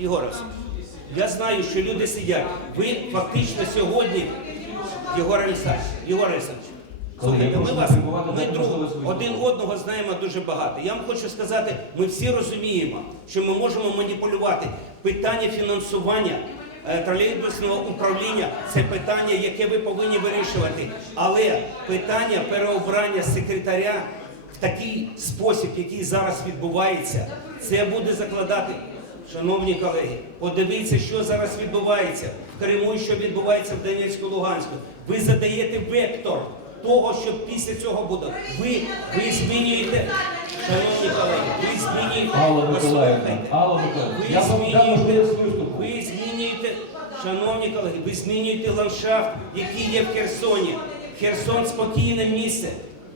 Ігор я знаю, що люди сидять. Ви фактично сьогодні, Єгор Олександрович, Єгор Олександрович, слухайте, ми вас, ми друг, один одного знаємо дуже багато. Я вам хочу сказати, ми всі розуміємо, що ми можемо маніпулювати. Питання фінансування е, тролейбусного управління це питання, яке ви повинні вирішувати. Але питання переобрання секретаря в такий спосіб, який зараз відбувається, це буде закладати. Шановні колеги, подивіться, що зараз відбувається в Криму і що відбувається в Донецьку Луганську. Ви задаєте вектор того, що після цього буде. Ви, ви змінюєте, шановні колеги, ви змінюєте, послухайте, ви виступу. ви змінюєте, шановні колеги, ви змінюєте ландшафт, який є в Херсоні. Херсон спокійне місце.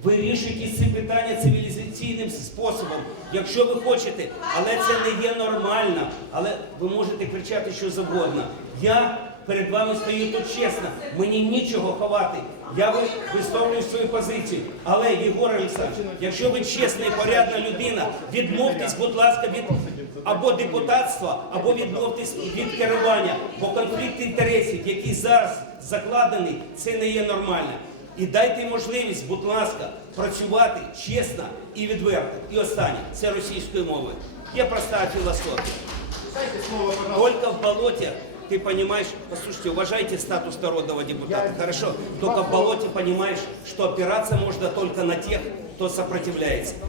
Вирішуйте ці питання цивілізаційним способом, якщо ви хочете, але це не є нормально. Але ви можете кричати що завгодно. Я перед вами стою тут чесно. Мені нічого ховати. Я висловлюю свою позицію. Але Єгор Олександрович, якщо ви чесна і порядна людина, відмовтесь, будь ласка, від або депутатства, або відмовтесь від керування. Бо конфлікт інтересів, який зараз закладений, це не є нормально. І дайте можливість, будь ласка, працювати чесно і відверто. І останнє це російською мовою. Є проста філософія. Только в болоті ти понимаешь, послушайте, уважайте статус народного депутата, хорошо? Только в болоте понимаешь, что опираться можно только на тех, кто сопротивляется.